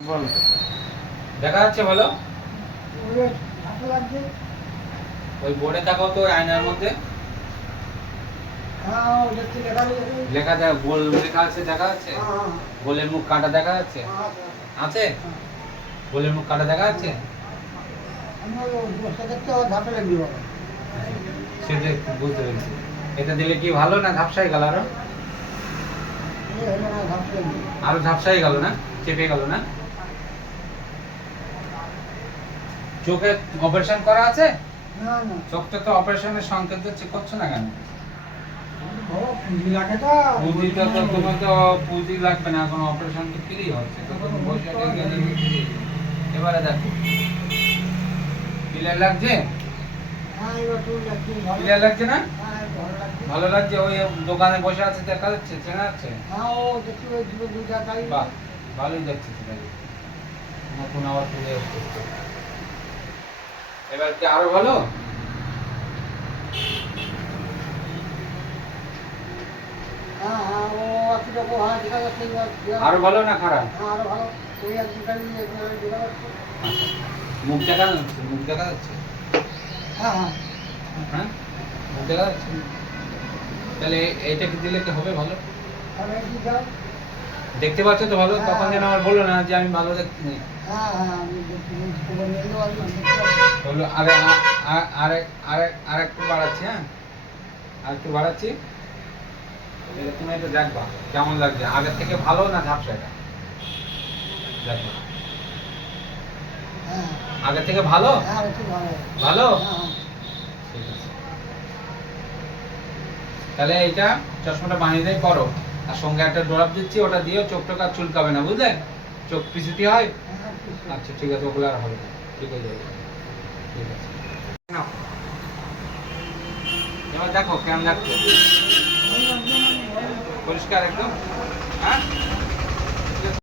বলো, দেখা যাচ্ছে বলো? ওই বোর্ডে তাকাও তো, আয়নার মধ্যে লেখা গোল লেখা আছে, দেখা যাচ্ছে? গোলের মুখ কাটা দেখা যাচ্ছে? আছে? গোলের মুখ কাটা দেখা যাচ্ছে? সেটা বুঝতে পেরেছি। এটা দিলে কি ভালো না ঝাপসাই গেল? আরো ঝাপসাই গেল না, চেপে গেল না? চোখে অপারেশন করা আছে? চোখটা তো অপারেশনের সংকেত দিচ্ছে, করছো না কেন? পুঁজিটা তো তোমার তো পুঁজি লাগবে না, এখন অপারেশন তো ফ্রি হচ্ছে, তো তুমি বসে এবারে দেখো ক্লিয়ার লাগছে? ক্লিয়ার লাগছে না? ভালো লাগছে? ওই দোকানে বসে আছে, দেখা যাচ্ছে, চেনা যাচ্ছে? বাহ, ভালোই দেখছে। নতুন আবার তুলে এসছে। এবার কি আরো ভালো? আরো ভালো না খারাপ? মুখ দেখা যাচ্ছে? মুখ দেখা যাচ্ছে? হ্যাঁ, মুখ দেখা যাচ্ছে। তাহলে এটা কি দিলে কি হবে ভালো? দেখতে পাচ্ছ তো ভালো? তখন যেন আমার বলো না যে আমি ভালো দেখতে নেই। হলো আর একটু বাড়াচ্ছি। হ্যাঁ, আর একটু বাড়াচ্ছি। তুমি একটু দেখবা কেমন লাগছে, আগের থেকে ভালো না ঝাপসা? এটা দেখো, আগের থেকে ভালো? ভালো, ঠিক আছে। তাহলে এটা চশমাটা বানিয়ে দিয়ে করো, আর সঙ্গে একটা ড্রপ দিচ্ছি, ওটা দিয়েও চোখটা আর চুলকাবে না, বুঝলে? চোখ পিছুটি হয়। আচ্ছা ঠিক আছে, ওগুলো আর হবে না, ঠিক হয়ে যাবে। ঠিক আছে, নাও। এবার দেখো কেমন লাগছে, পরিষ্কার একদম? হ্যাঁ।